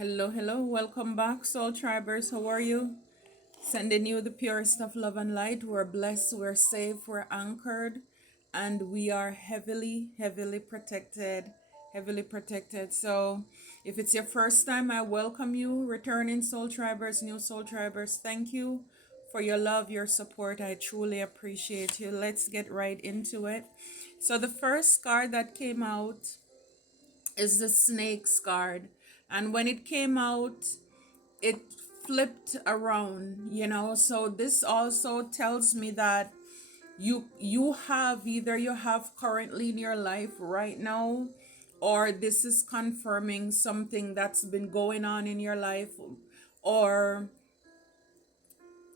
Hello, hello, welcome back, Soul Tribers. How are you? Sending you the purest of love and light. We're blessed, we're safe, we're anchored, and we are heavily, heavily protected. Heavily protected. So, if it's your first time, I welcome you, returning Soul Tribers, new Soul Tribers. Thank you for your love, your support. I truly appreciate you. Let's get right into it. So, the first card that came out is the Snake's card. And when it came out, it flipped around, so this also tells me that you have either you have currently in your life right now, or this is confirming something that's been going on in your life, or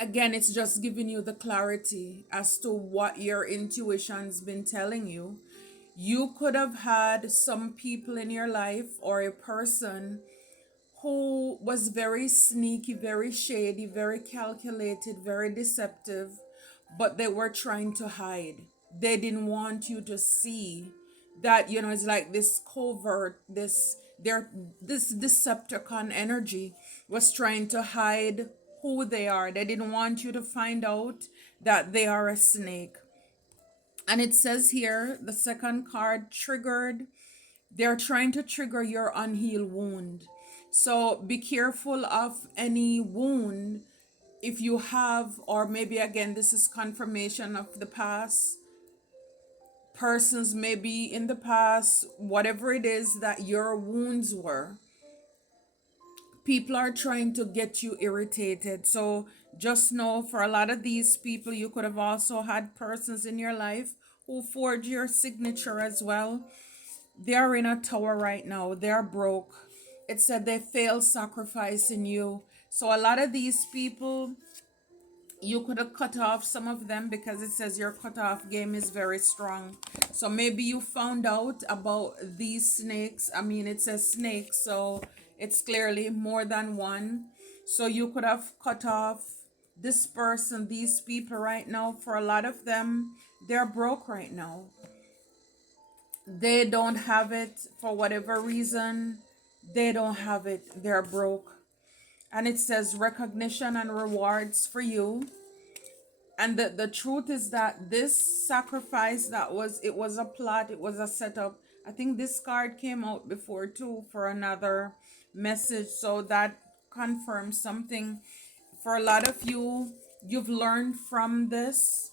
again it's just giving you the clarity as to what your intuition's been telling you. You could have had some people in your life or a person who was very sneaky, very shady, very calculated, very deceptive, but they were trying to hide. They didn't want you to see that, it's like this covert, this Decepticon energy was trying to hide who they are. They didn't want you to find out that they are a snake. And it says here, the second card triggered. They're trying to trigger your unhealed wound. So be careful of any wound if you have, or maybe again, this is confirmation of the past. Persons maybe in the past, whatever it is that your wounds were, people are trying to get you irritated. So just know, for a lot of these people, you could have also had persons in your life who forged your signature as well. They are in a tower right now. They're broke. It said they failed sacrificing you. So a lot of these people, you could have cut off some of them, because it says your cutoff game is very strong. So maybe you found out about these snakes. I mean, it says snakes, so it's clearly more than one. So you could have cut off this person, these people right now. For a lot of them, they're broke right now. They don't have it for whatever reason. They don't have it. They're broke. And it says recognition and rewards for you. And the truth is that this sacrifice, it was a plot, it was a setup. I think this card came out before too for another message. So that confirms something. For a lot of you, you've learned from this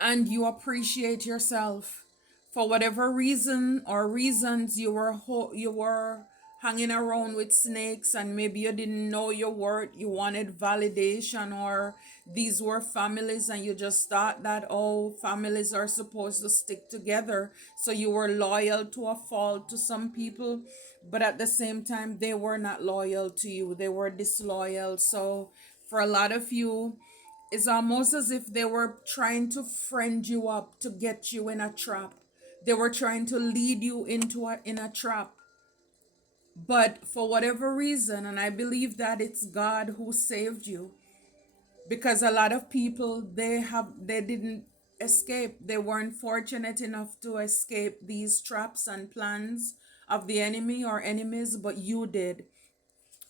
and you appreciate yourself. For whatever reason or reasons, you were hanging around with snakes, and maybe you didn't know your worth. You wanted validation, or these were families and you just thought that, oh, families are supposed to stick together. So you were loyal to a fault to some people, but at the same time they were not loyal to you. They were disloyal. So for a lot of you, it's almost as if they were trying to friend you up to get you in a trap. They were trying to lead you into a trap. But for whatever reason, and I believe that it's God who saved you, because a lot of people, they didn't escape. They weren't fortunate enough to escape these traps and plans of the enemy or enemies, but you did.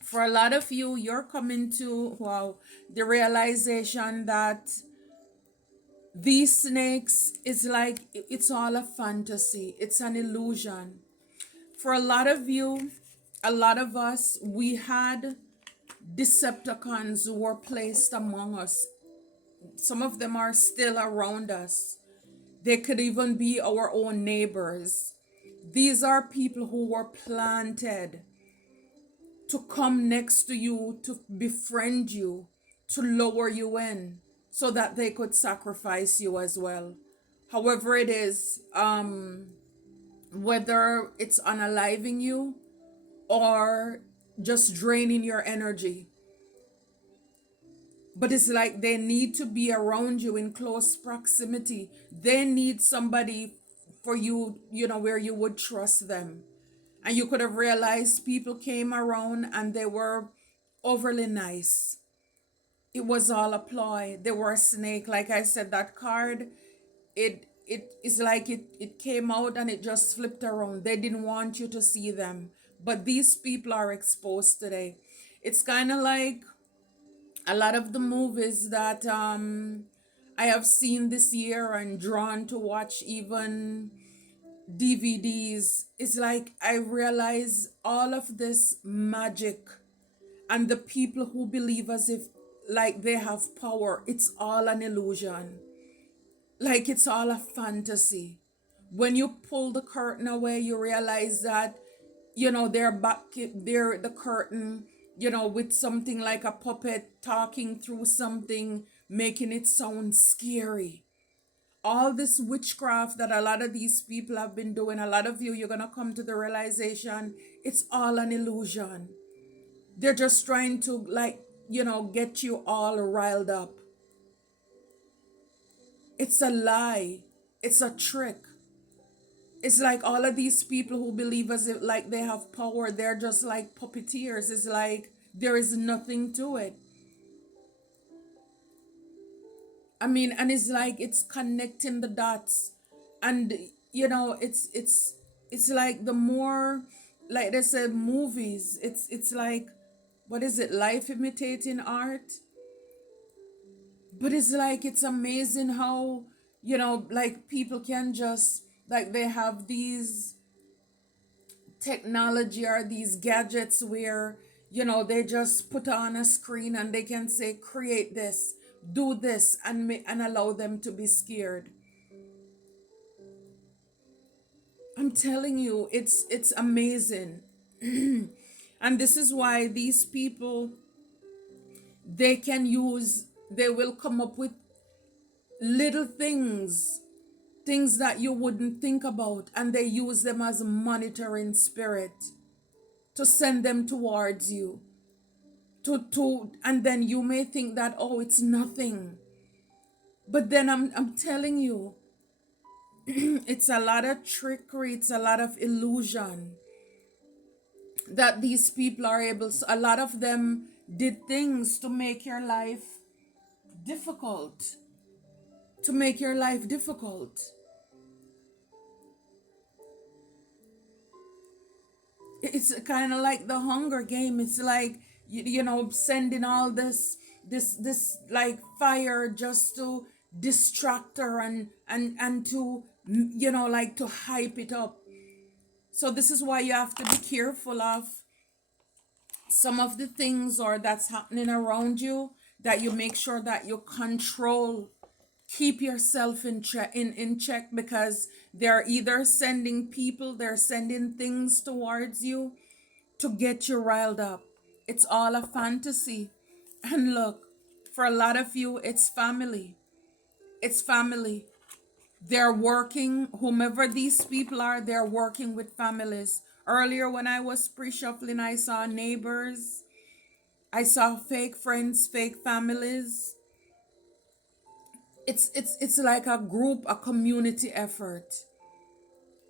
For a lot of you, you're coming to, wow, the realization that these snakes is like, it's all a fantasy, it's an illusion. For a lot of you, a lot of us, we had Decepticons who were placed among us. Some of them are still around us. They could even be our own neighbors. These are people who were planted to come next to you, to befriend you, to lower you in, so that they could sacrifice you as well. However it is, whether it's unaliving you or just draining your energy. But it's like they need to be around you in close proximity. They need somebody for you, where you would trust them. And you could have realized people came around and they were overly nice. It was all a ploy. They were a snake. Like I said, that card, it is like it came out and it just flipped around. They didn't want you to see them. but these people are exposed today. It's kind of like a lot of the movies that I have seen this year and drawn to watch, even DVDs. It's like I realize all of this magic and the people who believe as if like they have power, it's all an illusion. Like it's all a fantasy. When you pull the curtain away, you realize that, they're back there, the curtain, with something like a puppet talking through something, making it sound scary. All this witchcraft that a lot of these people have been doing, a lot of you're gonna come to the realization it's all an illusion. They're just trying to, like, get you all riled up. It's a lie. It's a trick. It's like all of these people who believe as if like they have power, they're just like puppeteers. It's like there is nothing to it. I mean, and it's like it's connecting the dots. And it's like the more, like they said, movies, it's like, what is it, life imitating art? But it's like it's amazing how, like people can just, like, they have these technology or these gadgets where, they just put on a screen and they can say, create this, do this, and allow them to be scared. I'm telling you, it's amazing. And this is why these people, they will come up with little things that you wouldn't think about, and they use them as a monitoring spirit to send them towards you, and then you may think that, oh, it's nothing, but then I'm telling you, it's a lot of trickery, it's a lot of illusion that these people are able. A lot of them did things to make your life difficult, to make your life difficult. It's kind of like the Hunger Game. It's like, sending all this like fire just to distract her, and to, like, to hype it up. So this is why you have to be careful of some of the things or that's happening around you, that you make sure that you control, keep yourself in check, because they're either sending people, they're sending things towards you to get you riled up. It's all a fantasy. And look, for a lot of you, it's family. It's family. They're working, whomever these people are, they're working with families. Earlier, when I was pre-shuffling, I saw neighbors, I saw fake friends, fake families. It's like a group, a community effort.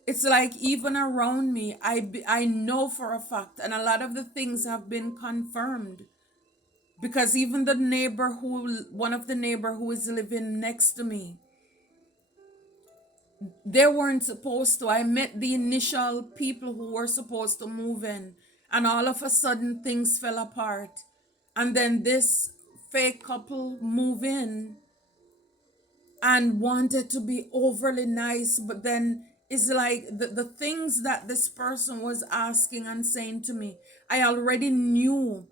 It's like even around me, I know for a fact, and a lot of the things have been confirmed, because even one of the neighbor who is living next to me, they weren't supposed to. I met the initial people who were supposed to move in, and all of a sudden things fell apart. And then this fake couple move in and wanted to be overly nice, but then it's like the things that this person was asking and saying to me, I already knew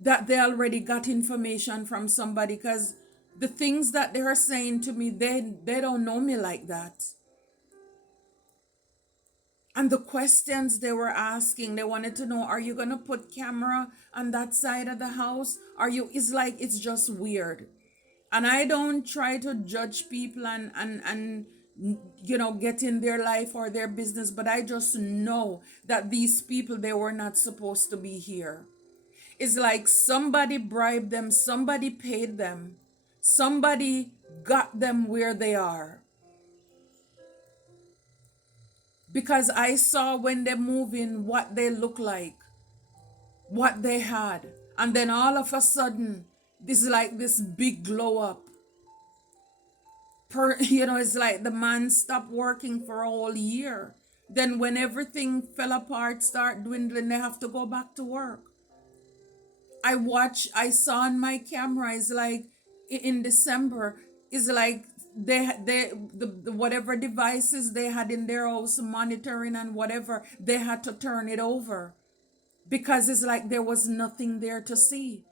that they already got information from somebody, because the things that they are saying to me, they don't know me like that. And the questions they were asking, they wanted to know, are you gonna put camera on that side of the house? Are you, it's like, it's just weird. And I don't try to judge people and get in their life or their business, but I just know that these people, they were not supposed to be here. It's like somebody bribed them, somebody paid them, somebody got them where they are. Because I saw when they move in what they look like, what they had. And then all of a sudden, this is like this big glow up. It's like the man stopped working for a whole year. Then when everything fell apart, start dwindling, they have to go back to work. I saw on my camera, it's like in December, it's like the whatever devices they had in their house monitoring and whatever, they had to turn it over because it's like there was nothing there to see.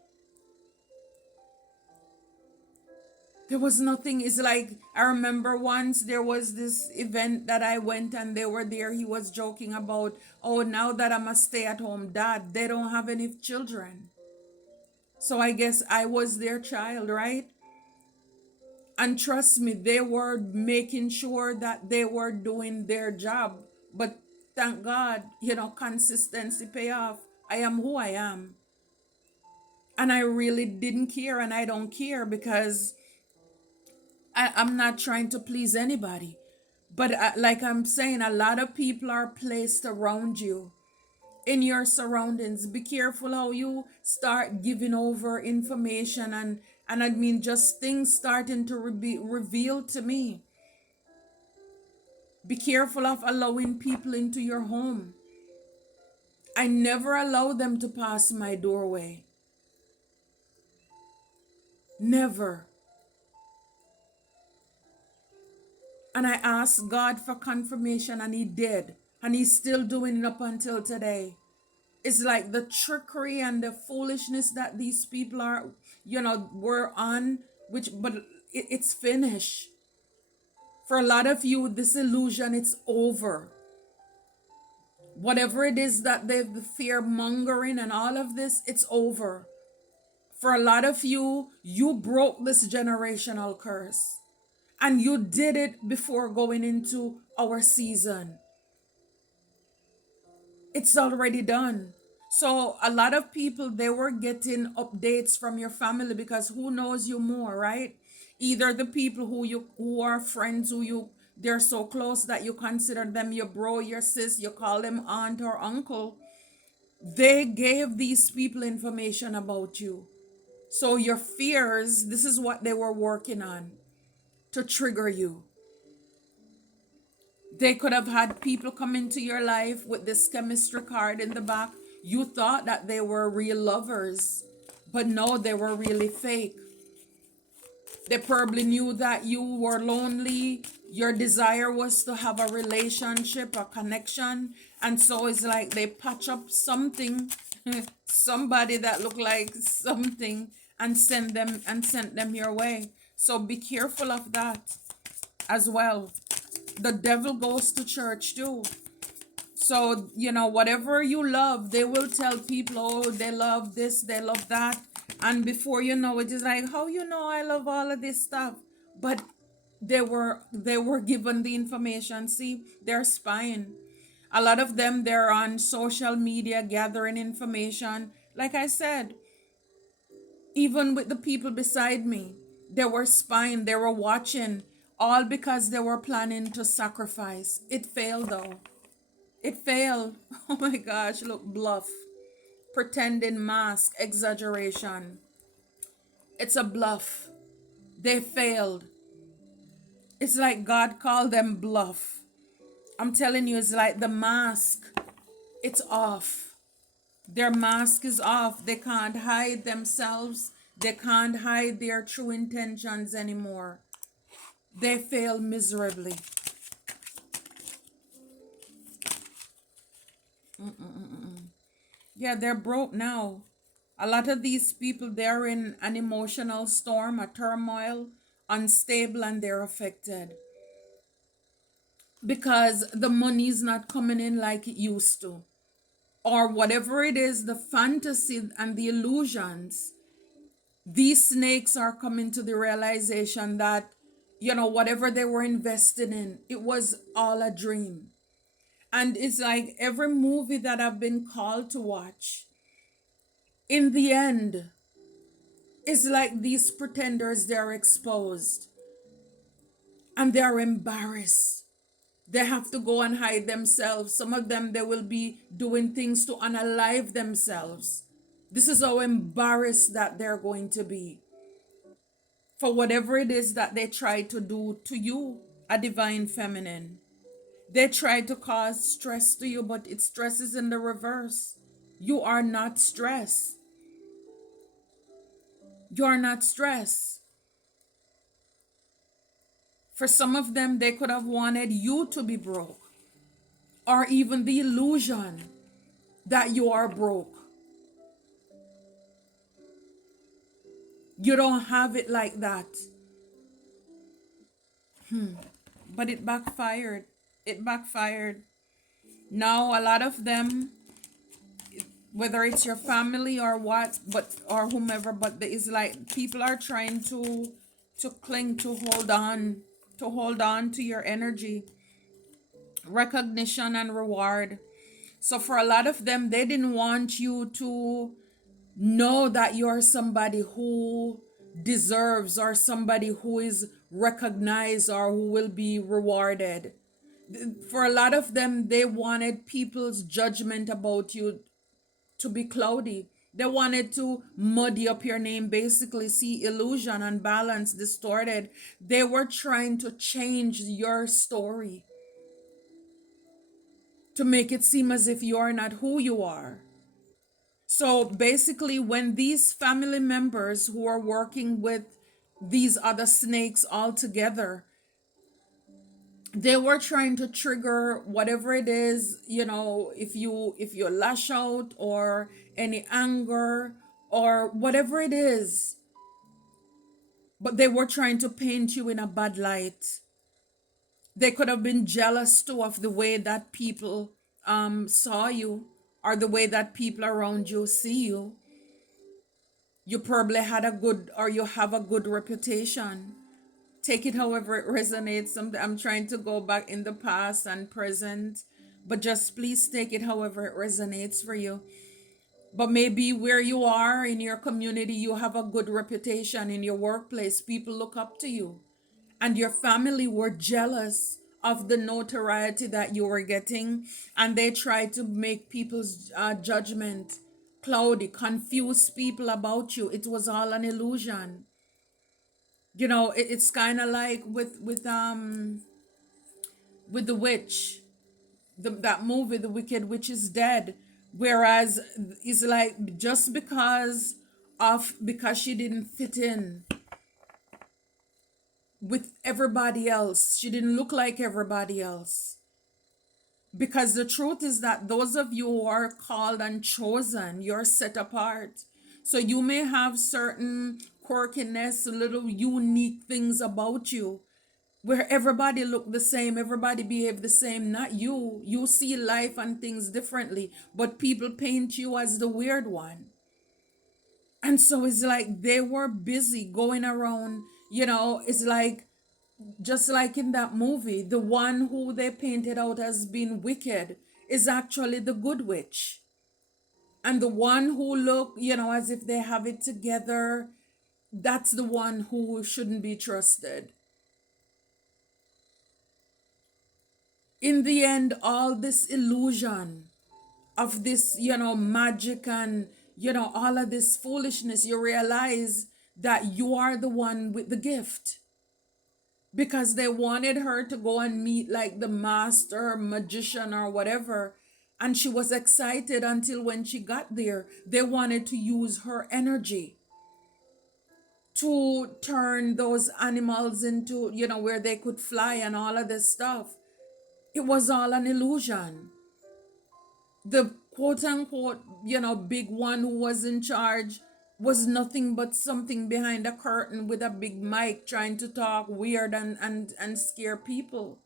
There was nothing. It's like I remember once there was this event that I went and they were there. He was joking about, oh, now that I'm a stay-at-home dad, they don't have any children. So I guess I was their child, right? And trust me, they were making sure that they were doing their job. But thank God, consistency pay off. I am who I am. And I really didn't care and I don't care because I'm not trying to please anybody. But like I'm saying, a lot of people are placed around you in your surroundings. Be careful how you start giving over information and I mean just things starting to be revealed to me. Be careful of allowing people into your home. I never allow them to pass my doorway. Never. And I asked God for confirmation and he did. And he's still doing it up until today. It's like the trickery and the foolishness that these people are, were on, but it's finished. For a lot of you, this illusion, it's over. Whatever it is that they've fear mongering and all of this, it's over. For a lot of you, you broke this generational curse. And you did it before going into our season. It's already done. So a lot of people, they were getting updates from your family because who knows you more, right? Either the people who are friends they're so close that you consider them your bro, your sis, you call them aunt or uncle. They gave these people information about you. So your fears, this is what they were working on to trigger you. They could have had people come into your life with this chemistry card in the back. You thought that they were real lovers, but no, they were really fake. They probably knew that you were lonely. Your desire was to have a relationship, a connection. And so it's like they patch up something, somebody that looked like something, and sent them your way. So be careful of that as well. The devil goes to church too. So, whatever you love, they will tell people, oh, they love this, they love that. And before you know it, it's like, how you know I love all of this stuff? But they were given the information. See, they're spying. A lot of them, they're on social media gathering information. Like I said, even with the people beside me, they were spying, they were watching, all because they were planning to sacrifice. It failed though. It failed. Oh my gosh, look, bluff, pretending, mask, exaggeration. It's a bluff. They failed. It's like God called them bluff. I'm telling you, it's like the mask, it's off. Their mask is off. They can't hide themselves. They can't hide their true intentions anymore. They fail miserably. Yeah, they're broke now. A lot of these people, they're in an emotional storm, a turmoil, unstable, and they're affected because the money's not coming in like it used to. Or whatever it is, the fantasy and the illusions, these snakes are coming to the realization that, whatever they were invested in, it was all a dream. And it's like every movie that I've been called to watch, in the end, it's like these pretenders, they're exposed and they're embarrassed. They have to go and hide themselves. Some of them, they will be doing things to unalive themselves. This is how embarrassed that they're going to be for whatever it is that they try to do to you, a divine feminine. They try to cause stress to you, but it stress is in the reverse. You are not stressed. You are not stressed. For some of them, they could have wanted you to be broke, or even the illusion that you are broke. You don't have it like that. But it backfired. It backfired. Now, a lot of them, whether it's your family or what, but or whomever, but it's like people are trying to cling, to hold on to your energy, recognition and reward. So for a lot of them, they didn't want you to know that you're somebody who deserves, or somebody who is recognized, or who will be rewarded. For a lot of them, they wanted people's judgment about you to be cloudy. They wanted to muddy up your name, basically see illusion, unbalance, distorted. They were trying to change your story to make it seem as if you are not who you are. So basically, when these family members who are working with these other snakes all together, they were trying to trigger whatever it is, if you lash out, or any anger, or whatever it is, but they were trying to paint you in a bad light. They could have been jealous too of the way that people saw you, or the way that people around you see you. You probably had a good, or you have a good reputation. Take it however it resonates. I'm trying to go back in the past and present, but just please take it however it resonates for you. But maybe where you are in your community, you have a good reputation in your workplace. People look up to you, and your family were jealous of the notoriety that you were getting, and they tried to make people's judgment cloudy, confuse people about you. It was all an illusion. It's kind of like with the witch, that movie, The Wicked Witch is Dead. Whereas it's like, just because she didn't fit in with everybody else, she didn't look like everybody else. Because the truth is that those of you who are called and chosen, you're set apart. So you may have certain quirkiness, little unique things about you, where everybody look the same, everybody behave the same. Not you. You see life and things differently, but people paint you as the weird one. And so it's like they were busy going around, it's like, just like in that movie, the one who they painted out as being wicked is actually the good witch. And the one who look, as if they have it together, that's the one who shouldn't be trusted. In the end, all this illusion of this, magic, and, all of this foolishness, you realize that you are the one with the gift. Because they wanted her to go and meet like the master magician or whatever. And she was excited until when she got there, they wanted to use her energy to turn those animals into, where they could fly and all of this stuff. It was all an illusion. The quote unquote, big one who was in charge was nothing but something behind a curtain with a big mic trying to talk weird and scare people.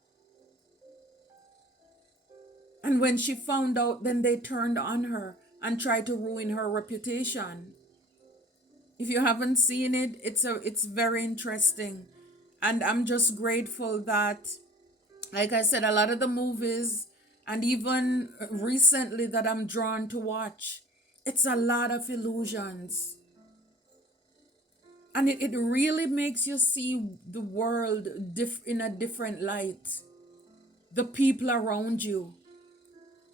And when she found out, then they turned on her and tried to ruin her reputation. If you haven't seen it, it's very interesting. And I'm just grateful that, like I said, a lot of the movies, and even recently, that I'm drawn to watch, it's a lot of illusions. And it really makes you see the world in a different light. The people around you,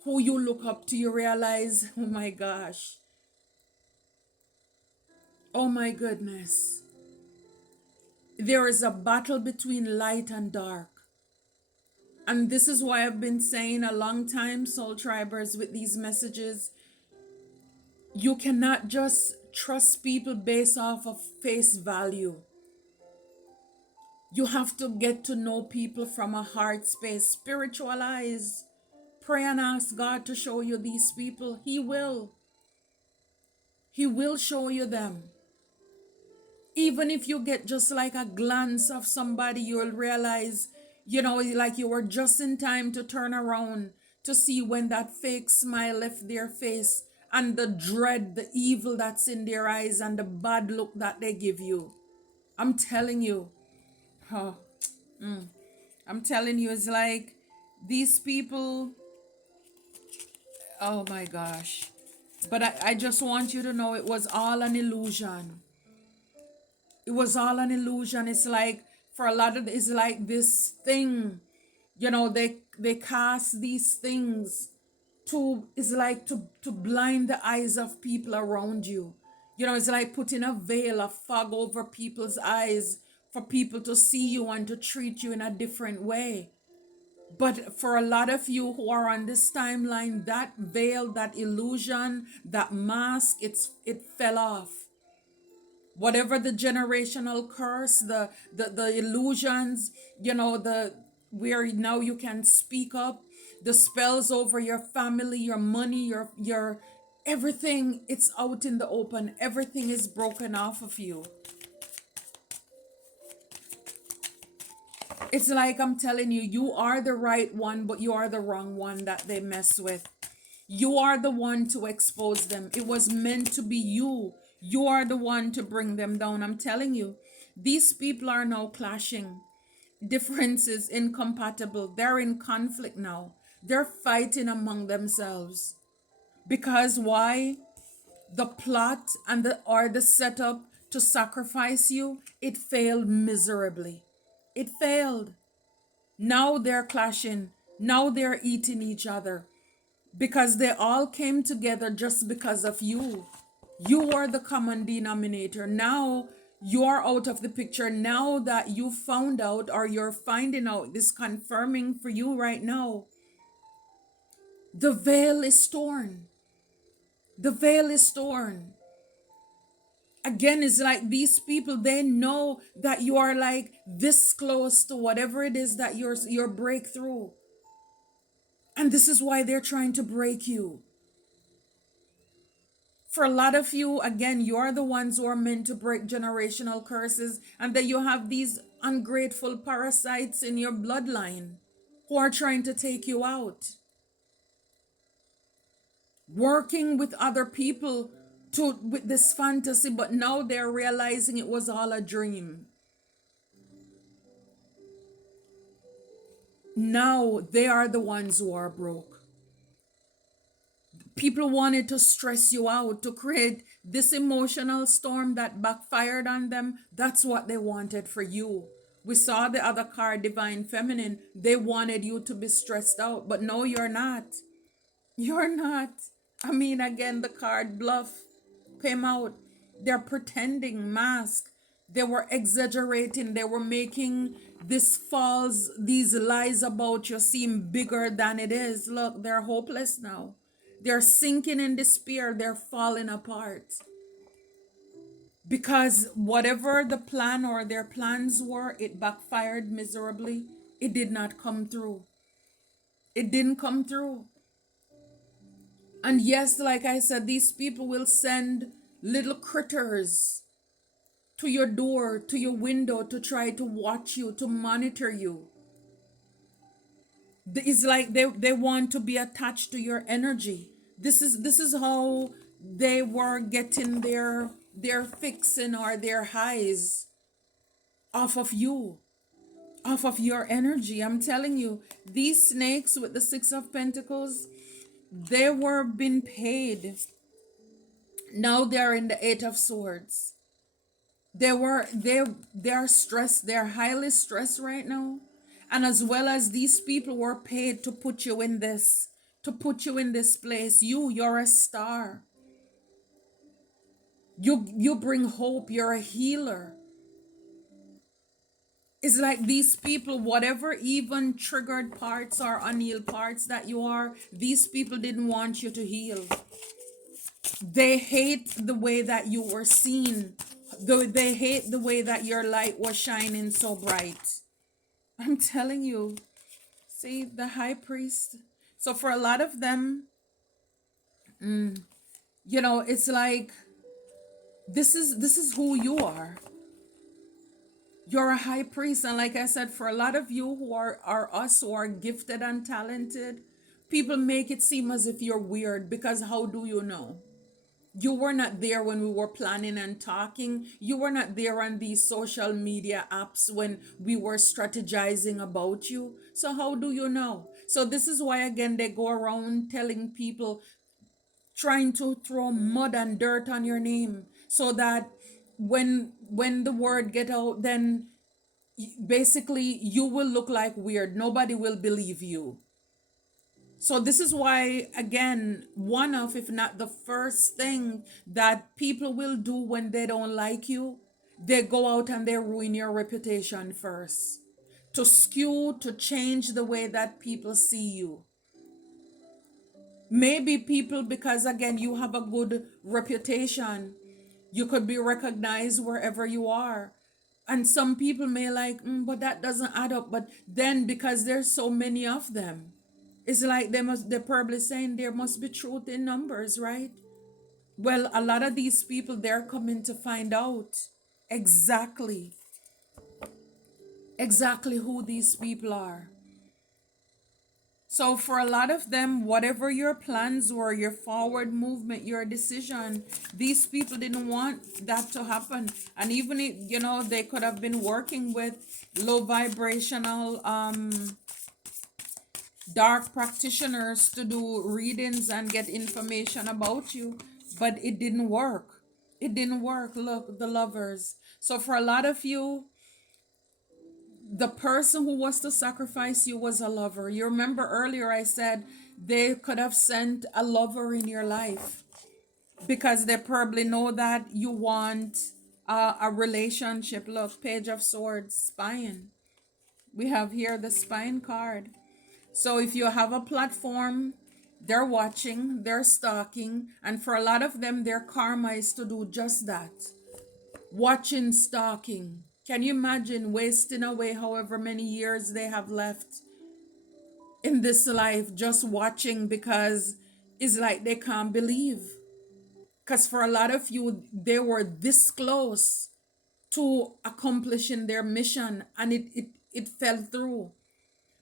who you look up to, you realize, oh my gosh, oh my goodness, there is a battle between light and dark. And this is why I've been saying a long time, soul tribers, with these messages. You cannot just trust people based off of face value. You have to get to know people from a heart space. Spiritualize. Pray and ask God to show you these people. He will. He will show you them. Even if you get just like a glance of somebody, you'll realize, like you were just in time to turn around to see when that fake smile left their face and the dread, the evil that's in their eyes and the bad look that they give you. I'm telling you. Oh, I'm telling you, it's like these people, oh my gosh. But I just want you to know it was all an illusion. It was all an illusion. It's like for a lot of it's like this thing, they cast these things to it's like to blind the eyes of people around you. It's like putting a veil of fog over people's eyes for people to see you and to treat you in a different way. But for a lot of you who are on this timeline, that veil, that illusion, that mask, it fell off. Whatever the generational curse, the illusions, the where now you can speak up, the spells over your family, your money, your everything, it's out in the open. Everything is broken off of you. It's like I'm telling you, you are the right one, but you are the wrong one that they mess with. You are the one to expose them. It was meant to be you. You are the one to bring them down. I'm telling you, these people are now clashing. Differences incompatible. They're in conflict now. They're fighting among themselves. Because why? The plot and the setup to sacrifice you, it failed miserably. It failed. Now they're clashing. Now they're eating each other because they all came together just because of you. You are the common denominator. Now you're out of the picture. Now that you found out or you're finding out, this confirming for you right now, the veil is torn. The veil is torn. Again, it's like these people, they know that you are like this close to whatever it is that your breakthrough. And this is why they're trying to break you. For a lot of you, again, you're the ones who are meant to break generational curses, and that you have these ungrateful parasites in your bloodline who are trying to take you out. Working with other people with this fantasy, but now they're realizing it was all a dream. Now they are the ones who are broke. People wanted to stress you out, to create this emotional storm that backfired on them. That's what they wanted for you. We saw the other card, Divine Feminine. They wanted you to be stressed out, but no, you're not. You're not. I mean, again, the card Bluff came out. They're pretending, mask. They were exaggerating. They were making these lies about you seem bigger than it is. Look, they're hopeless now. They're sinking in despair. They're falling apart. Because whatever the plan or their plans were, it backfired miserably. It did not come through. It didn't come through. And yes, like I said, these people will send little critters to your door, to your window to try to watch you, to monitor you. It's like they want to be attached to your energy. This is how they were getting their fixing or their highs off of you, off of your energy. I'm telling you, these snakes with the Six of Pentacles, they were being paid. Now they're in the Eight of Swords. They're stressed. They're highly stressed right now. And as well as these people were paid to put you in this, to put you in this place. You're a star. You bring hope. You're a healer. It's like these people, whatever even triggered parts or unhealed parts that you are, these people didn't want you to heal. They hate the way that you were seen. Though they hate the way that your light was shining so bright. I'm telling you. See, the high priest. So for a lot of them, it's like this is who you are. You're a high priest. And like I said, for a lot of you who are us who are gifted and talented, people make it seem as if you're weird because how do you know? You were not there when we were planning and talking. You were not there on these social media apps when we were strategizing about you. So how do you know? So this is why again they go around telling people, trying to throw mud and dirt on your name so that when the word get out, then basically you will look like weird. Nobody will believe you. So this is why, again, one of, if not the first thing that people will do when they don't like you, they go out and they ruin your reputation first. To skew, to change the way that people see you. Maybe people, because again, you have a good reputation, you could be recognized wherever you are. And some people may like, but that doesn't add up. But then because there's so many of them, it's like they're probably saying there must be truth in numbers, right? Well, a lot of these people, they're coming to find out exactly, exactly who these people are. So for a lot of them, whatever your plans were, your forward movement, your decision, these people didn't want that to happen. And even if, they could have been working with low vibrational dark practitioners to do readings and get information about you, but it didn't work. It didn't work. Look, the lovers. So for a lot of you, the person who was to sacrifice you was a lover. You remember earlier I said they could have sent a lover in your life because they probably know that you want a relationship. Look, Page of Swords, spine. We have here the spine card. So if you have a platform, they're watching, they're stalking, and for a lot of them, their karma is to do just that. Watching, stalking. Can you imagine wasting away however many years they have left in this life just watching because it's like they can't believe? Because for a lot of you, they were this close to accomplishing their mission and it fell through.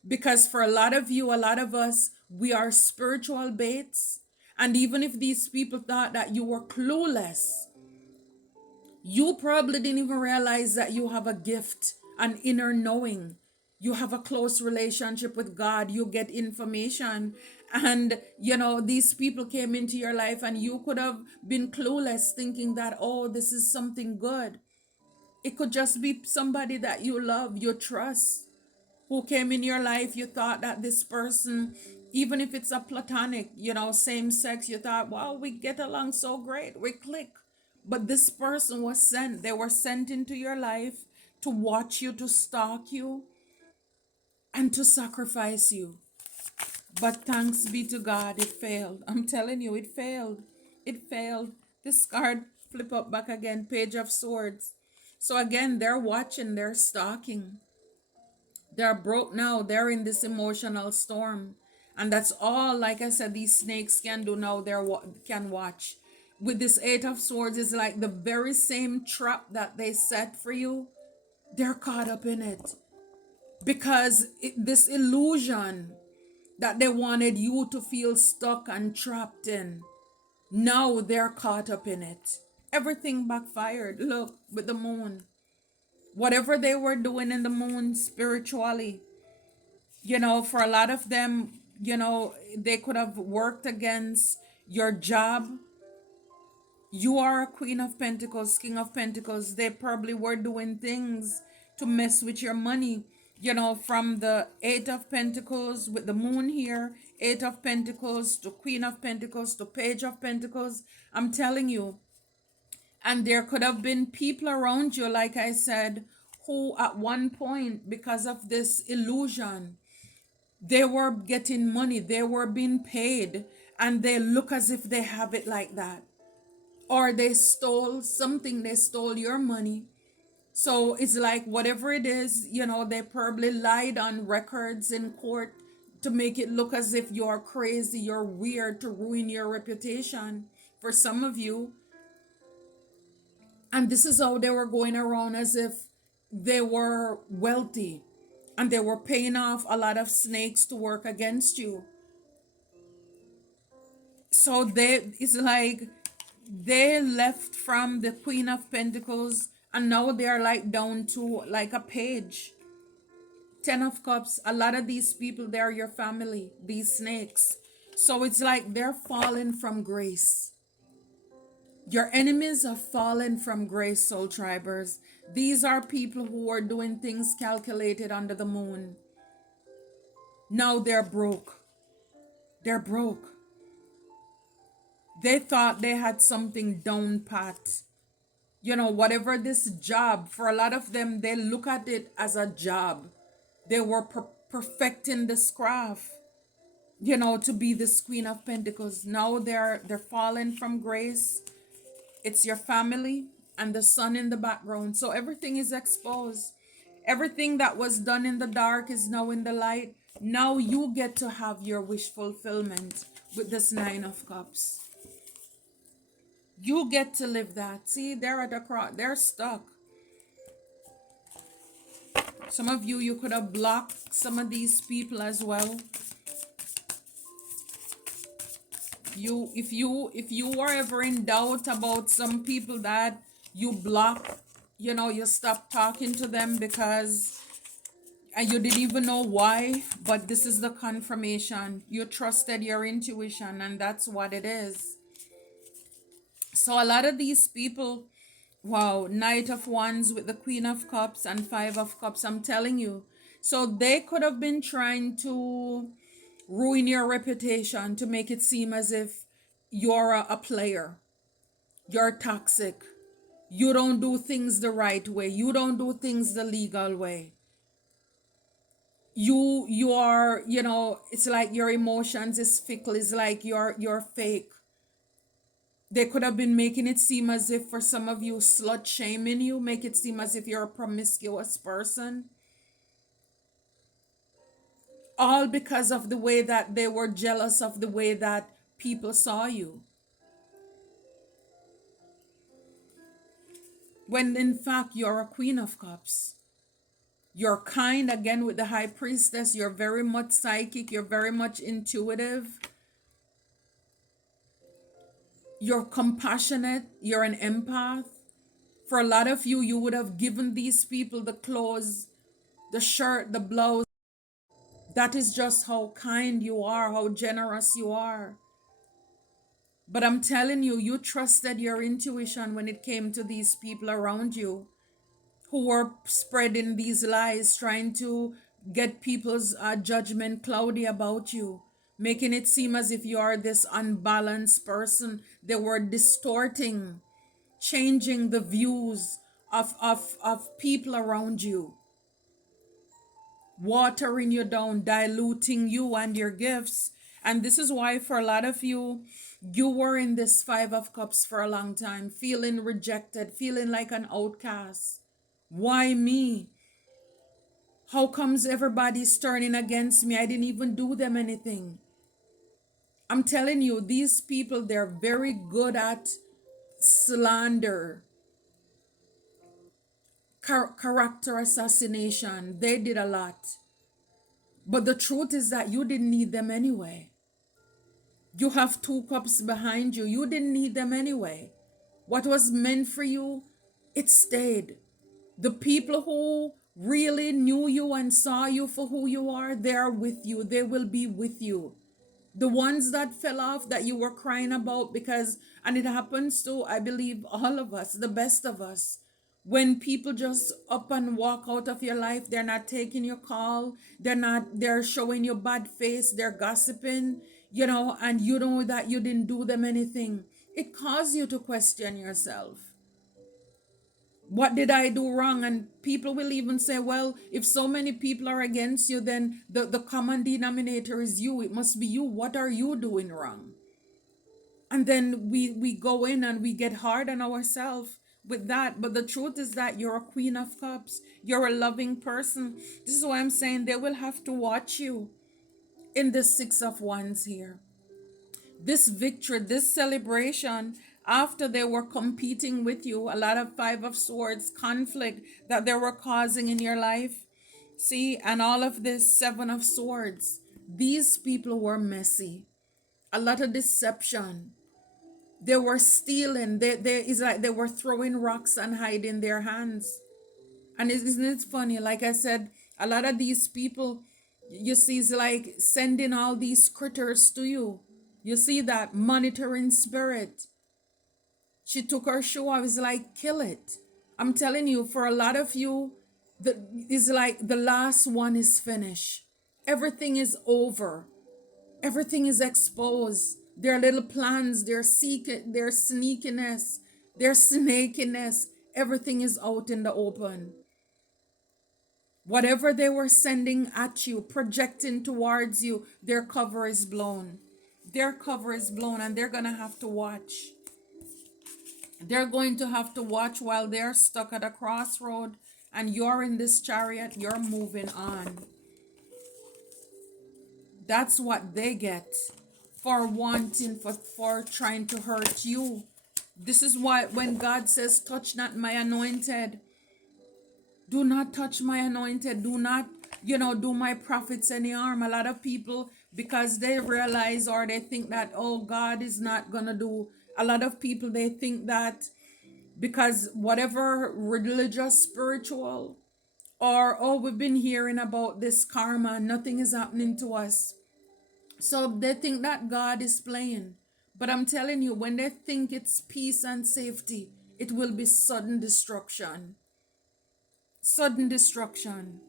Because for a lot of you, a lot of us, we are spiritual baits. And even if these people thought that you were clueless, you probably didn't even realize that you have a gift, an inner knowing. You have a close relationship with God. You get information. And, these people came into your life and you could have been clueless thinking that, oh, this is something good. It could just be somebody that you love, you trust, who came in your life. You thought that this person, even if it's a platonic, same sex, you thought, wow, we get along so great, we click. But this person was sent. They were sent into your life to watch you, to stalk you, and to sacrifice you. But thanks be to God, it failed. I'm telling you, it failed. It failed. This card, flip up back again, Page of Swords. So again, they're watching, they're stalking. They're broke now. They're in this emotional storm. And that's all, like I said, these snakes can do now. Can watch. With this Eight of Swords, it's like the very same trap that they set for you. They're caught up in it. Because this illusion that they wanted you to feel stuck and trapped in, now they're caught up in it. Everything backfired. Look, with the moon. Whatever they were doing in the moon spiritually, for a lot of them, they could have worked against your job. You are a Queen of Pentacles, King of Pentacles. They probably were doing things to mess with your money. From the Eight of Pentacles with the moon here, Eight of Pentacles to Queen of Pentacles to Page of Pentacles. I'm telling you. And there could have been people around you, like I said, who at one point, because of this illusion, they were getting money, they were being paid, and they look as if they have it like that. Or they stole something, they stole your money. So it's like whatever it is, they probably lied on records in court to make it look as if you're crazy, you're weird, to ruin your reputation for some of you. And this is how they were going around as if they were wealthy, and they were paying off a lot of snakes to work against you. So it's like they left from the Queen of Pentacles, and now they're like down to like a page. Ten of Cups. A lot of these people, they're your family, these snakes. So it's like they're falling from grace. Your enemies have fallen from grace, soul tribers. These are people who are doing things calculated under the moon. Now they're broke. They're broke. They thought they had something down pat. Whatever this job, for a lot of them, they look at it as a job. They were perfecting this craft, to be this Queen of Pentacles. Now they're falling from grace. It's your family and the sun in the background. So everything is exposed. Everything that was done in the dark is now in the light. Now you get to have your wish fulfillment with this Nine of Cups. You get to live that. See, they're at the cross. They're stuck. Some of you could have blocked some of these people as well. If you were ever in doubt about some people that you block, you stop talking to them because and you didn't even know why, but this is the confirmation. You trusted your intuition, and that's what it is. So a lot of these people, wow, Knight of Wands with the Queen of Cups and Five of Cups, I'm telling you. So they could have been trying to ruin your reputation, to make it seem as if you're a player. You're toxic. You don't do things the right way. You don't do things the legal way. You are, it's like your emotions is fickle. It's like you're fake. They could have been making it seem as if, for some of you, slut shaming you, make it seem as if you're a promiscuous person. All because of the way that they were jealous of the way that people saw you. When in fact, you're a Queen of Cups. You're kind, again, with the High Priestess. You're very much psychic. You're very much intuitive. You're compassionate. You're an empath. For a lot of you, you would have given these people the clothes, the shirt, the blouse. That is just how kind you are, how generous you are. But I'm telling you, you trusted your intuition when it came to these people around you who were spreading these lies, trying to get people's judgment cloudy about you, making it seem as if you are this unbalanced person. They were distorting, changing the views of people around you, watering you down, diluting you and your gifts. And this is why, for a lot of you, you were in this Five of Cups for a long time, feeling rejected, feeling like an outcast. Why me? How comes everybody's turning against me? I didn't even do them anything. I'm telling you, these people, they're very good at slander, character assassination. They did a lot. But the truth is that you didn't need them anyway. You have two cups behind you. You didn't need them anyway. What was meant for you, it stayed. The people who really knew you and saw you for who you are, they're with you. They will be with you. The ones that fell off that you were crying about, because, and it happens to, I believe, all of us, the best of us. When people just up and walk out of your life, they're not taking your call, they're showing you bad face, they're gossiping, and you know that you didn't do them anything. It caused you to question yourself. What did I do wrong? And people will even say, well, if so many people are against you, then the common denominator is you. It must be you. What are you doing wrong? And then we go in and we get hard on ourselves with that. But the truth is that you're a queen of cups. You're a loving person. This is why I'm saying they will have to watch you in the Six of Wands here. This victory, this celebration, after they were competing with you, a lot of Five of Swords conflict that they were causing in your life. See, and all of this Seven of Swords. These people were messy. A lot of deception. They were stealing. It's like they were throwing rocks and hiding their hands. And isn't it funny? Like I said, a lot of these people, you see, is like sending all these critters to you. You see that monitoring spirit. She took her shoe off. It's like, kill it. I'm telling you, for a lot of you, it's like the last one is finished. Everything is over. Everything is exposed. Their little plans, their sneakiness, their snakiness, everything is out in the open. Whatever they were sending at you, projecting towards you, their cover is blown. Their cover is blown, and they're going to have to watch. They're going to have to watch while they're stuck at a crossroad and you're in this chariot, you're moving on. That's what they get for wanting, for trying to hurt you. This is why when God says, touch not my anointed, do not touch my anointed, do not, do my prophets any harm. A lot of people, because they realize or they think that, oh, God is not gonna do, a lot of people, they think that because whatever religious, spiritual, or, oh, we've been hearing about this karma, nothing is happening to us. So they think that God is playing. But I'm telling you, when they think it's peace and safety, it will be sudden destruction. Sudden destruction.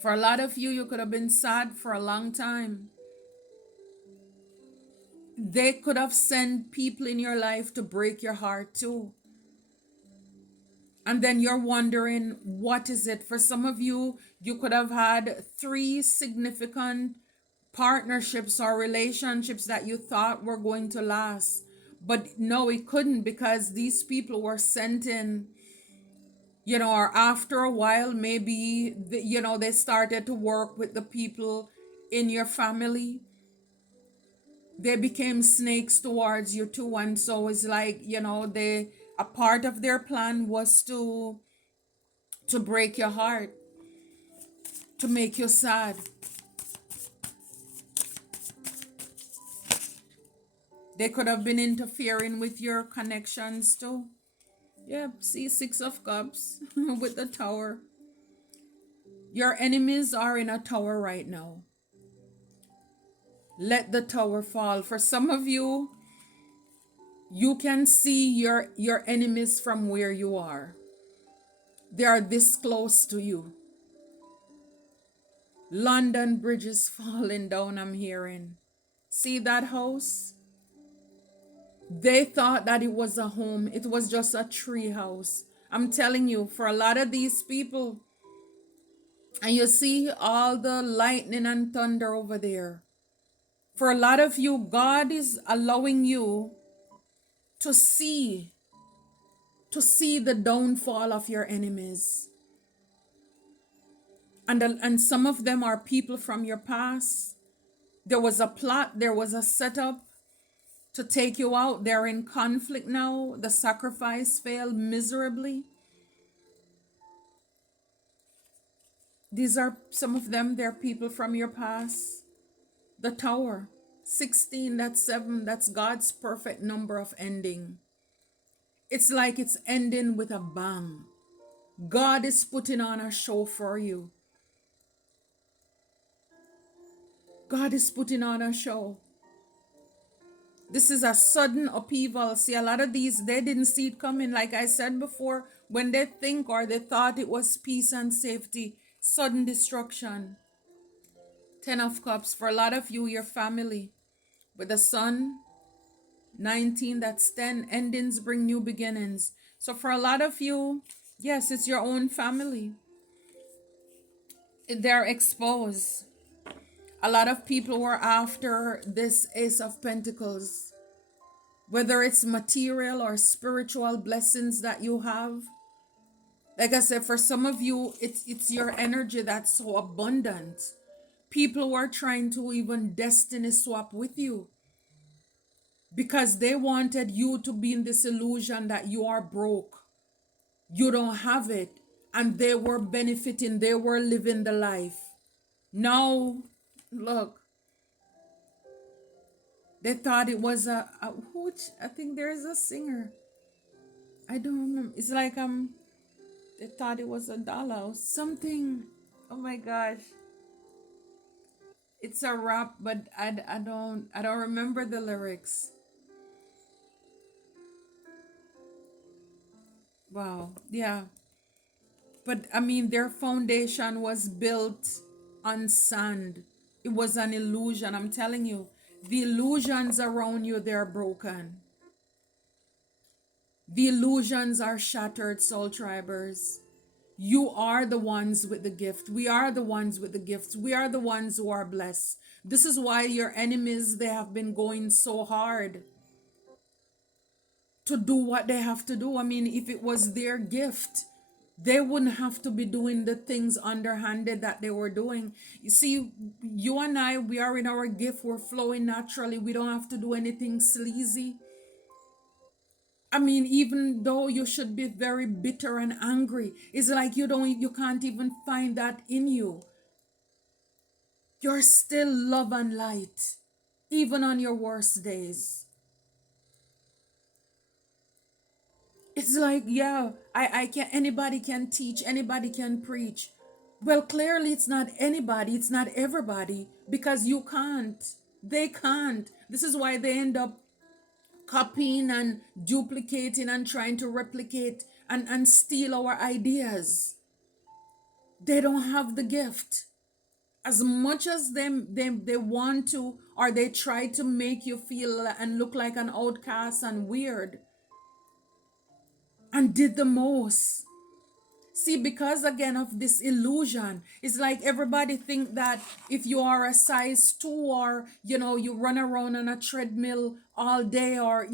For a lot of you, you could have been sad for a long time. They could have sent people in your life to break your heart too. And then you're wondering, what is it? For some of you, you could have had 3 significant partnerships or relationships that you thought were going to last. But no, it couldn't, because these people were sent in, or after a while, maybe, they started to work with the people in your family. They became snakes towards you too. And so it's like, a part of their plan was to break your heart, to make you sad. They could have been interfering with your connections too. Yeah, see, 6 of Cups with the Tower. Your enemies are in a tower right now. Let the tower fall. For some of you, you can see your enemies from where you are. They are this close to you. London Bridge is falling down, I'm hearing. See that house? They thought that it was a home. It was just a tree house. I'm telling you, for a lot of these people, and you see all the lightning and thunder over there. For a lot of you, God is allowing you to see the downfall of your enemies. And some of them are people from your past. There was a plot, there was a setup to take you out. They're in conflict now. The sacrifice failed miserably. These are some of them, they're people from your past. The Tower, 16, that's 7, that's God's perfect number of ending. It's like it's ending with a bang. God is putting on a show for you. God is putting on a show. This is a sudden upheaval. See, a lot of these, they didn't see it coming. Like I said before, when they think or they thought it was peace and safety, sudden destruction. 10 of Cups. For a lot of you, your family. With the Sun, 19, that's 10. Endings bring new beginnings. So for a lot of you, yes, it's your own family. They're exposed. A lot of people were after this Ace of Pentacles, whether it's material or spiritual blessings that you have. Like I said, for some of you, it's your energy that's so abundant. People were trying to even destiny swap with you because they wanted you to be in this illusion that you are broke, you don't have it, and they were benefiting, they were living the life. Now, look, they thought it was a which I think there's a singer. I don't remember. It's like they thought it was a dollar or something. Oh my gosh. It's a rap, but I don't remember the lyrics. Wow. Yeah. But I mean their foundation was built on sand. It was an illusion. I'm telling you. The illusions around you, they're broken. The illusions are shattered, soul tribers. You are the ones with the gift. We are the ones with the gifts. We are the ones who are blessed. This is why your enemies, they have been going so hard to do what they have to do. I mean, if it was their gift, they wouldn't have to be doing the things underhanded that they were doing. You see, you and I, we are in our gift. We're flowing naturally. We don't have to do anything sleazy. I mean, even though you should be very bitter and angry, it's like you can't even find that in you. You're still love and light, even on your worst days. It's like, yeah, I can, anybody can teach, anybody can preach. Well, clearly it's not anybody, it's not everybody, because you can't. They can't. This is why they end up copying and duplicating and trying to replicate and steal our ideas. They don't have the gift. As much as they want to, or they try to make you feel and look like an outcast and weird, and did the most. See, because again of this illusion, it's like everybody think that if you are a size 2, or you run around on a treadmill all day, or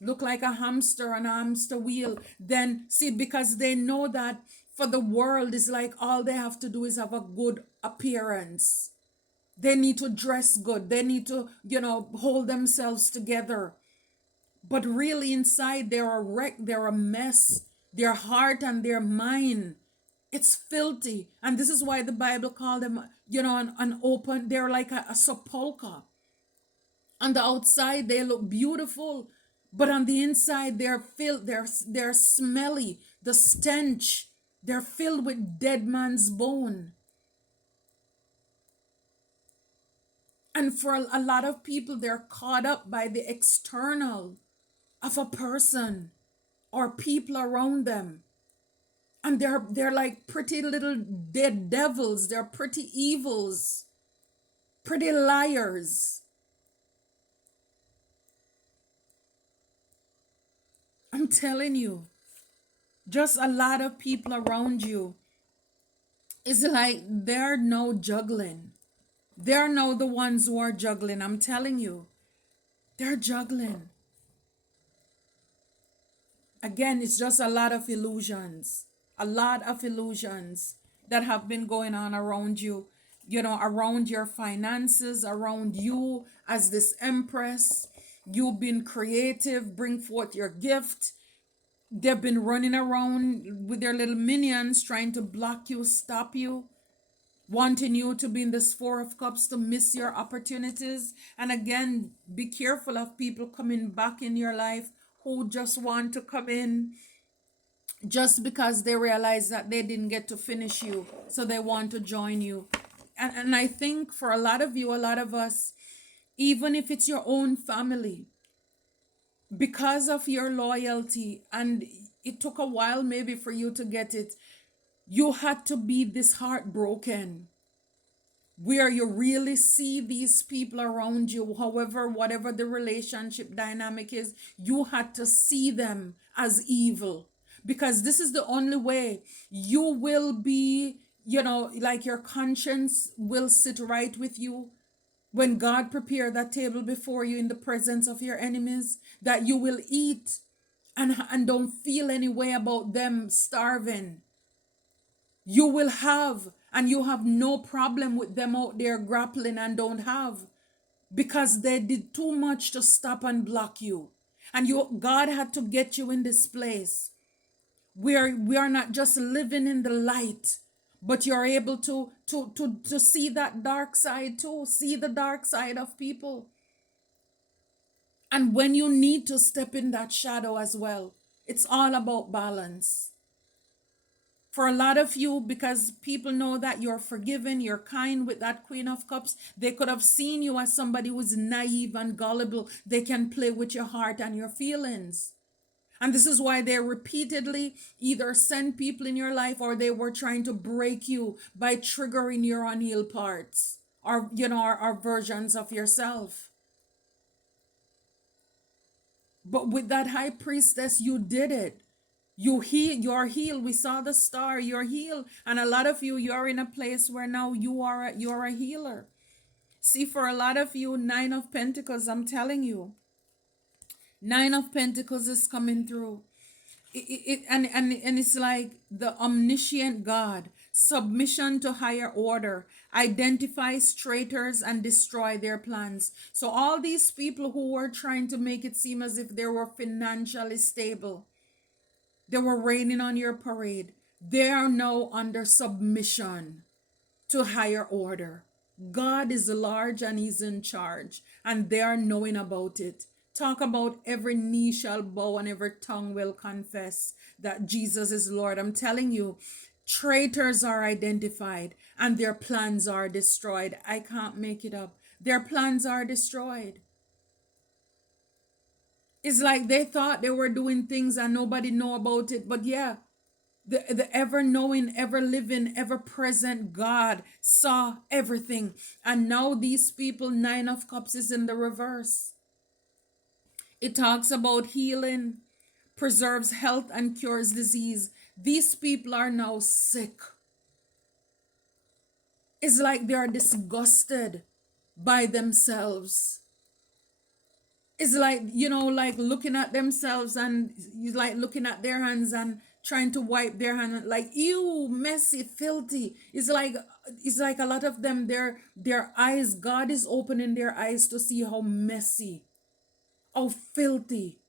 look like a hamster on a hamster wheel, then see, because they know that for the world is like all they have to do is have a good appearance. They need to dress good. They need to, hold themselves together. But really inside they're a wreck, they're a mess. Their heart and their mind, it's filthy. And this is why the Bible called them, an open, they're like a sepulcher. On the outside they look beautiful, but on the inside they're filled, they're smelly, the stench. They're filled with dead man's bone. And for a lot of people, they're caught up by the external of a person or people around them. And they're like pretty little dead devils. They're pretty evils, pretty liars. I'm telling you, just a lot of people around you. It's like they're now juggling. They're now the ones who are juggling. I'm telling you, they're juggling. Again, it's just a lot of illusions, a lot of illusions that have been going on around you, around your finances, around you as this empress. You've been creative, bring forth your gift. They've been running around with their little minions trying to block you, stop you, wanting you to be in this Four of Cups, to miss your opportunities. And again, be careful of people coming back in your life who just want to come in just because they realize that they didn't get to finish you, so they want to join you. And I think for a lot of you, a lot of us, even if it's your own family, because of your loyalty, and it took a while maybe for you to get it, you had to be this heartbroken where you really see these people around you, however, whatever the relationship dynamic is, you had to see them as evil. because this is the only way you will be, like your conscience will sit right with you when God prepare that table before you in the presence of your enemies, that you will eat and don't feel any way about them starving. You will have, and you have no problem with them out there grappling and don't have, because they did too much to stop and block you. And God had to get you in this place where we are not just living in the light, but you're able to see that dark side too, see the dark side of people. And when you need to step in that shadow as well, it's all about balance. For a lot of you, because people know that you're forgiven, you're kind with that Queen of Cups, they could have seen you as somebody who's naive and gullible. They can play with your heart and your feelings. And this is why they repeatedly either send people in your life, or they were trying to break you by triggering your unhealed parts, or, or versions of yourself. But with that high priestess, you did it. You're healed. We saw the star. You're healed. And a lot of you, you're in a place where now you're a healer. See, for a lot of you, Nine of Pentacles, I'm telling you, Nine of Pentacles is coming through. And it's like the omniscient God, submission to higher order, identifies traitors and destroy their plans. So all these people who were trying to make it seem as if they were financially stable, they were raining on your parade, they are now under submission to higher order. God is large and he's in charge, and they are knowing about it. Talk about every knee shall bow and every tongue will confess that Jesus is Lord. I'm telling you, traitors are identified and their plans are destroyed. I can't make it up. Their plans are destroyed. It's like they thought they were doing things and nobody know about it. But yeah, the ever-knowing, ever-living, ever-present God saw everything. And now these people, Nine of Cups is in the reverse. It talks about healing, preserves health, and cures disease. These people are now sick. It's like they are disgusted by themselves. It's like, like looking at themselves, and like looking at their hands and trying to wipe their hand, like, ew, messy, filthy. It's like a lot of them, their eyes, God is opening their eyes to see how messy, how filthy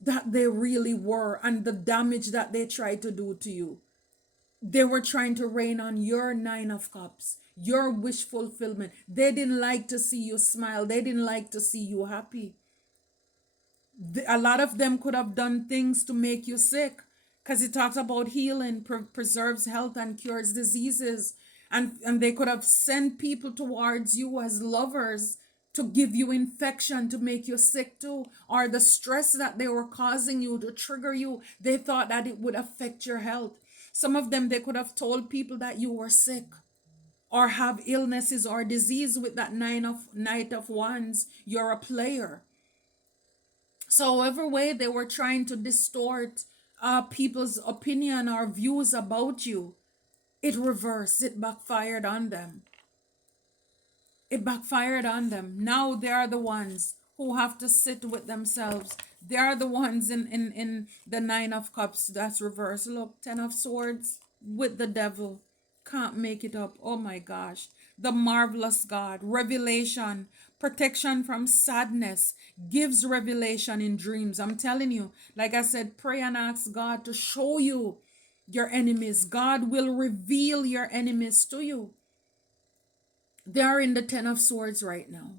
that they really were, and the damage that they tried to do to you. They were trying to rain on your Nine of Cups, your wish fulfillment. They didn't like to see you smile. They didn't like to see you happy. A lot of them could have done things to make you sick, because it talks about healing, preserves health, and cures diseases. And they could have sent people towards you as lovers to give you infection, to make you sick too, or the stress that they were causing you to trigger you. They thought that it would affect your health. Some of them, they could have told people that you were sick or have illnesses or disease with that Knight of Wands. You're a player. So however way they were trying to distort people's opinion or views about you, it reversed. It backfired on them. It backfired on them. Now they are the ones who have to sit with themselves. They are the ones in the Nine of Cups that's reversed. Look, Ten of Swords with the devil. Can't make it up. Oh my gosh. The marvelous God. Revelation. Protection from sadness. Gives revelation in dreams. I'm telling you. Like I said, pray and ask God to show you your enemies. God will reveal your enemies to you. They are in the Ten of Swords right now.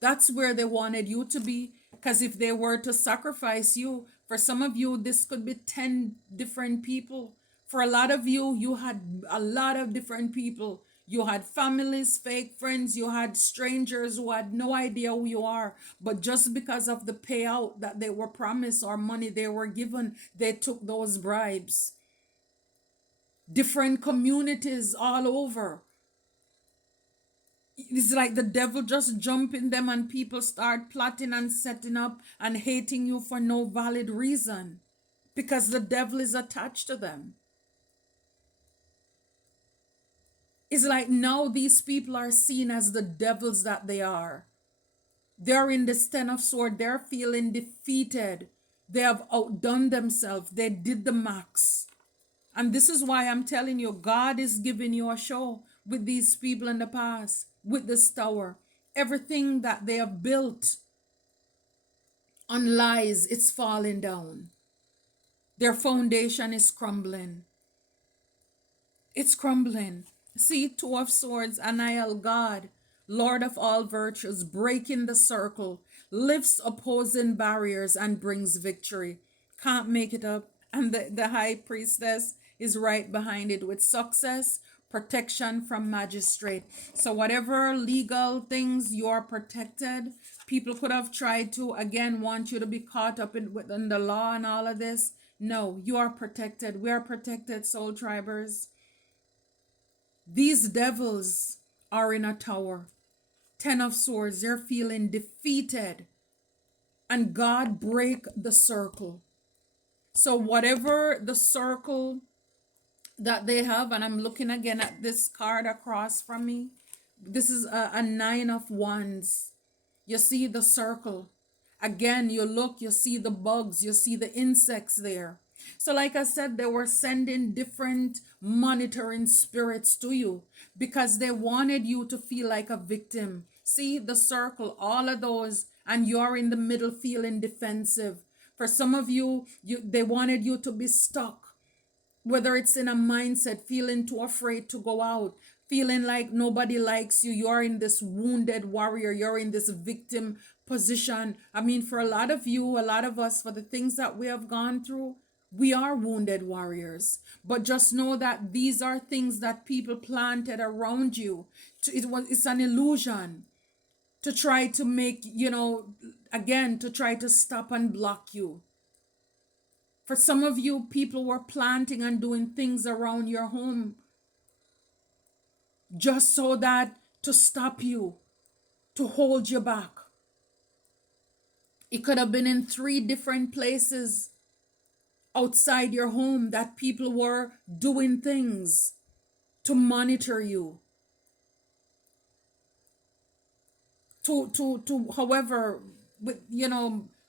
That's where they wanted you to be. Because if they were to sacrifice you, for some of you, this could be 10 different people. For a lot of you, you had a lot of different people. You had families, fake friends, you had strangers who had no idea who you are. But just because of the payout that they were promised or money they were given, they took those bribes. Different communities all over. It's like the devil just jump in them and people start plotting and setting up and hating you for no valid reason. because the devil is attached to them. It's like now these people are seen as the devils that they are. They're in this ten of sword. They're feeling defeated. They have outdone themselves. They did the max. And this is why I'm telling you, God is giving you a show with these people in the past, with this tower. Everything that they have built on lies, it's falling down. Their foundation is crumbling. It's crumbling. See, Two of Swords, Anael, God, Lord of all virtues, breaking the circle, lifts opposing barriers and brings victory. Can't make it up. And the High Priestess is right behind it with success, protection from magistrate. So whatever legal things you are protected, people could have tried to, again, want you to be caught up in the law and all of this. No, you are protected. We are protected, soul tribers. These devils are in a tower. Ten of Swords, they're feeling defeated. And God break the circle. So whatever the circle that they have, and I'm looking again at this card across from me. This is a Nine of Wands. You see the circle. Again, you look, you see the bugs, you see the insects there. So like I said, they were sending different monitoring spirits to you because they wanted you to feel like a victim. See the circle, all of those, and you're in the middle feeling defensive. For some of you, they wanted you to be stuck, whether it's in a mindset, feeling too afraid to go out, feeling like nobody likes you, you're in this wounded warrior, you're in this victim position. I mean, for a lot of you, a lot of us, for the things that we have gone through, we are wounded warriors. But just know that these are things that people planted around you. It's an illusion to try to make, again, to try to stop and block you. For some of you, people were planting and doing things around your home just so that to stop you, to hold you back. It could have been in 3 different places outside your home that people were doing things to monitor you. To however, with,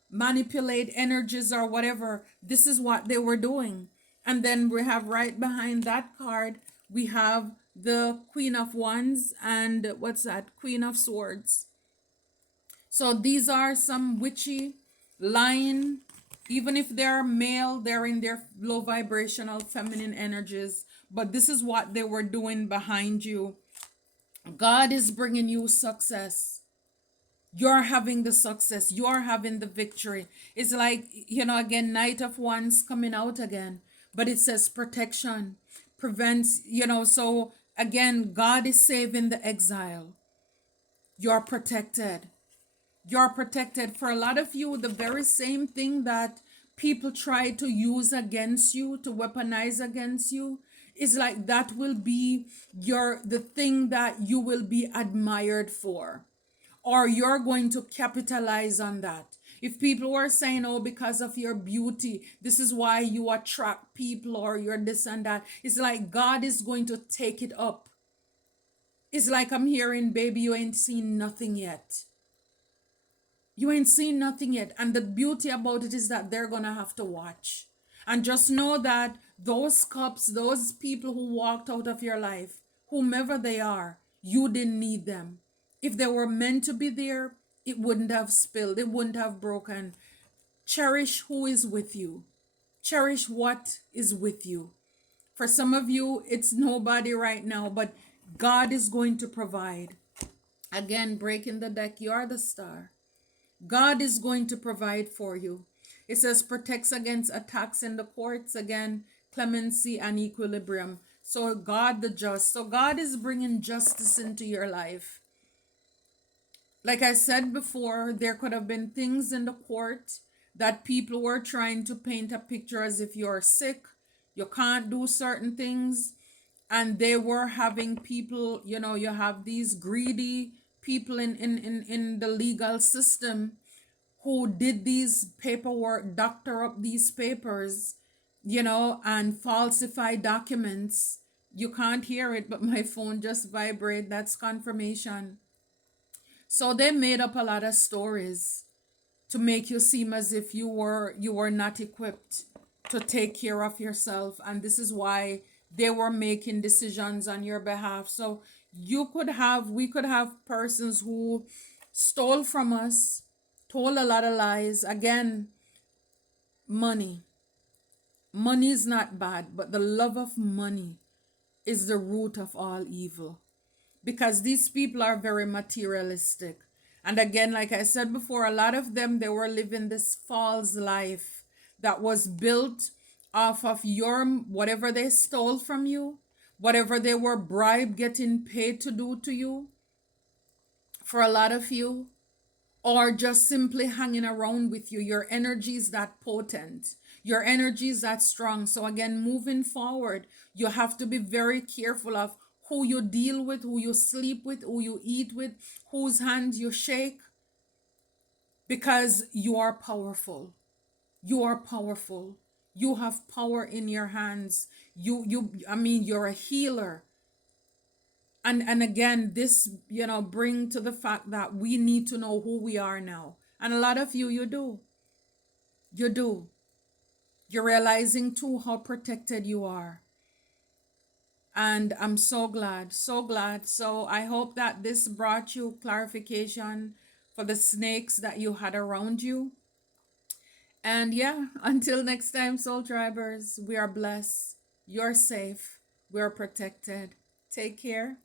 manipulate energies or whatever. This is what they were doing. And then we have right behind that card, we have the Queen of Wands and what's that? Queen of Swords. So these are some witchy, lying, even if they're male, they're in their low vibrational feminine energies. But this is what they were doing behind you. God is bringing you success. You're having the success. You're having the victory. It's like, again, Knight of Wands coming out again. But it says protection, prevents, so again, God is saving the exile. You're protected. You're protected. For a lot of you, the very same thing that people try to use against you, to weaponize against you, is like that will be the thing that you will be admired for, or you're going to capitalize on that. If people were saying, oh, because of your beauty, this is why you attract people, or you're this and that, it's like God is going to take it up. It's like I'm hearing, baby, you ain't seen nothing yet. You ain't seen nothing yet. And the beauty about it is that they're going to have to watch. And just know that those cups, those people who walked out of your life, whomever they are, you didn't need them. If they were meant to be there, it wouldn't have spilled. It wouldn't have broken. Cherish who is with you. Cherish what is with you. For some of you, it's nobody right now, but God is going to provide. Again, breaking the deck, you are the star. God is going to provide for you. It says protects against attacks in the courts. Again, clemency and equilibrium. So God the just. So God is bringing justice into your life. Like I said before, there could have been things in the court that people were trying to paint a picture as if you're sick, you can't do certain things. And they were having people, you have these greedy people in the legal system who did these paperwork, doctor up these papers, and falsify documents. You can't hear it, but my phone just vibrate. That's confirmation. So they made up a lot of stories to make you seem as if you were not equipped to take care of yourself, and this is why they were making decisions on your behalf. So we could have persons who stole from us, told a lot of lies. Again, money. Money is not bad, but the love of money is the root of all evil, because these people are very materialistic. And again, like I said before, a lot of them, they were living this false life that was built off of your whatever they stole from you, whatever they were bribed getting paid to do to you, for a lot of you, or just simply hanging around with you. Your energy is that potent. Your energy is that strong. So again, moving forward, you have to be very careful of who you deal with, who you sleep with, who you eat with, whose hand you shake, because you are powerful. You are powerful. You have power in your hands. You're a healer. And again, this, bring to the fact that we need to know who we are now. And a lot of you do. You do. You're realizing too how protected you are. And I'm so glad, so glad. So I hope that this brought you clarification for the snakes that you had around you. And yeah, until next time, Soul Tribers, we are blessed. You're safe. We're protected. Take care.